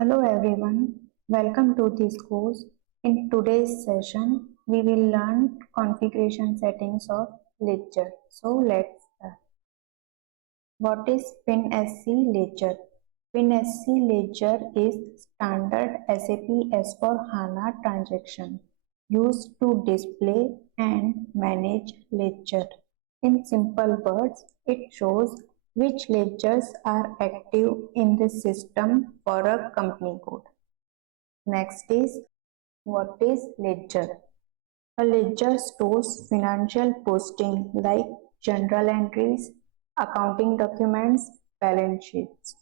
Hello everyone, welcome to this course. In today's session, we will learn configuration settings of Ledger. So let's start. What is FinSC Ledger? FinSC Ledger is standard SAP S/4HANA transaction used to display and manage ledger. In simple words, it shows which ledgers are active in the system for a company code. Next is, what is ledger? A ledger stores financial posting like journal entries, accounting documents, balance sheets.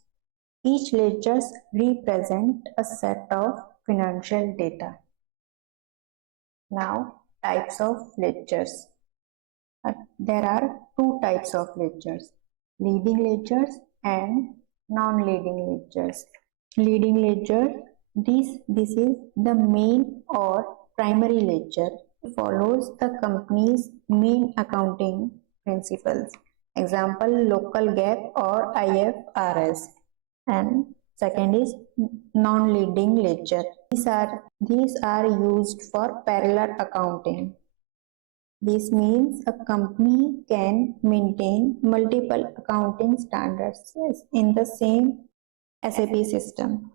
Each ledger represents a set of financial data. Now, types of ledgers. There are two types of ledgers, leading ledgers and non-leading ledgers. Leading ledger, this is the main or primary ledger. It follows the company's main accounting principles. Example, local GAAP or IFRS. And second is non-leading ledger. These are used for parallel accounting. This means a company can maintain multiple accounting standards in the same SAP system.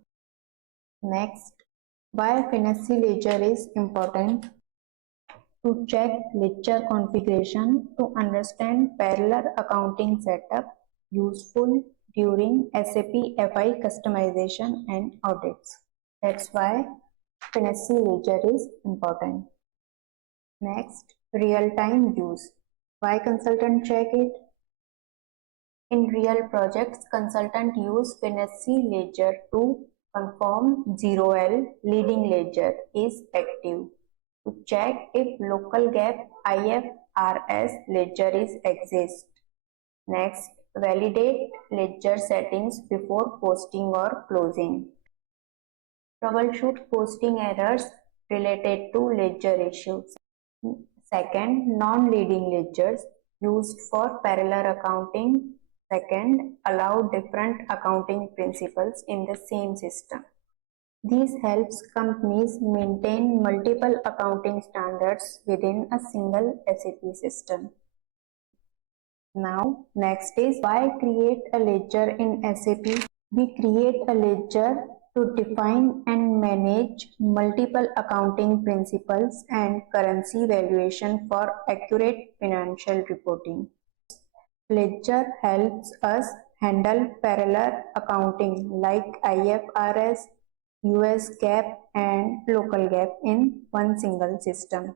Next, why FinSC Ledger is important? To check ledger configuration to understand parallel accounting setup, useful during SAP FI customization and audits. That's why FinSC Ledger is important. Next, real-time use. Why consultant check it? In real projects, consultant use FinSC Ledger to confirm 0L leading ledger is active, to check if local GAAP IFRS ledger is exist. Next, validate ledger settings before posting or closing. Troubleshoot posting errors related to ledger issues. Second, non-leading ledgers used for parallel accounting. Second, allow different accounting principles in the same system. This helps companies maintain multiple accounting standards within a single SAP system. Now, next is why create a ledger in SAP? We create a ledger to define and manage multiple accounting principles and currency valuation for accurate financial reporting. Ledger helps us handle parallel accounting like IFRS, US GAAP and local GAAP in one single system.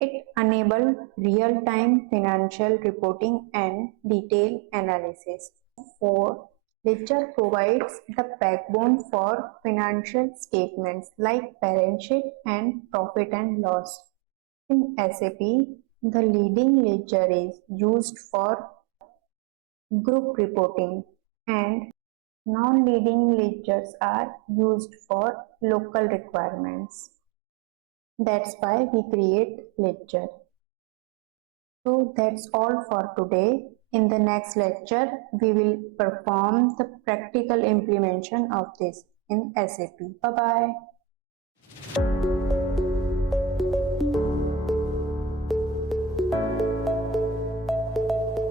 It enables real-time financial reporting and detailed analysis. 4. Ledger provides the backbone for financial statements like balance sheet and profit and loss. In SAP, the leading ledger is used for group reporting and non-leading ledgers are used for local requirements. That's why we create ledger. So that's all for today. In the next lecture, we will perform the practical implementation of this in SAP. Bye-bye.